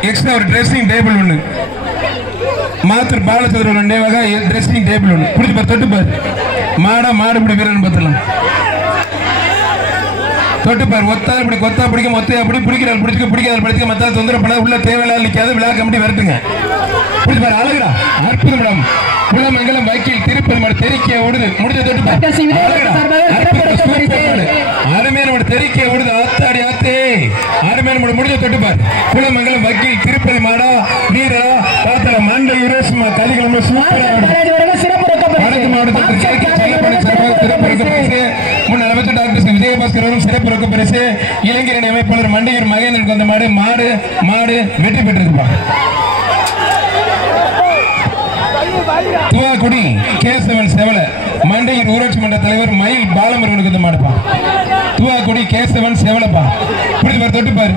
extra और dressing table ஒன்னு மாத்திர பாலச்சந்திர ரெண்டே வகை ட்ரெஸ்ஸிங் டேபிள் ஒன்னு புடிச்சு பாரு தொட்டு பாரு மாடு இப்படி வீரன் பார்த்தலாம் தொட்டு பாரு ஒத்தா இப்படி கொத்தா பிடிக்க மொத்த அப்படி பிடிக்கிறாள் பிடிக்காத படிக்க மத்த தொந்தரவு பண்ணாத உள்ள தேவையில்லாத நிக்காத விழா கமிட்டி வரட்டுங்க புடிச்சு பாரு அழகுடா அற்புதம் மேடம் குளமங்கலம் வக்கீல் திருப்பதி மட தெறிக்கே ஓடுது முடிஞ்ச தொட்டு பாரு அருமையான மட தெறிக்கே ஓடுது ஆத்தாடி ஆத்தே அருமையான மட முடிஞ்ச தொட்டு பாரு குளமங்கலம் வக்கீல் திருப்பதி மாடா வீரா பார்த்தல மண்டை யுரேஸ்மா கலிகளம் சூப்பரா வடக்கு மாவட்டத்தில் முன்னமைச்சர் டாக்டர் விஜயபாஸ்கர் அவரும் சிறப்பு ரொக்க பரிசு இளைஞரணி அமைப்பாளர் மண்டையூர் மகேந்திரன் கொண்ட மாடு வெற்றி பெற்றிருப்பா துவாக்குடி கேசவன் செவல மண்டையூர் ஊராட்சி மன்ற தலைவர் மயில் பாலமுருகனுக்கு இந்த மாடுப்பா துவாக்குடி கேசவன் செவலப்பா புரிஞ்சு பாரு தொட்டு பாரு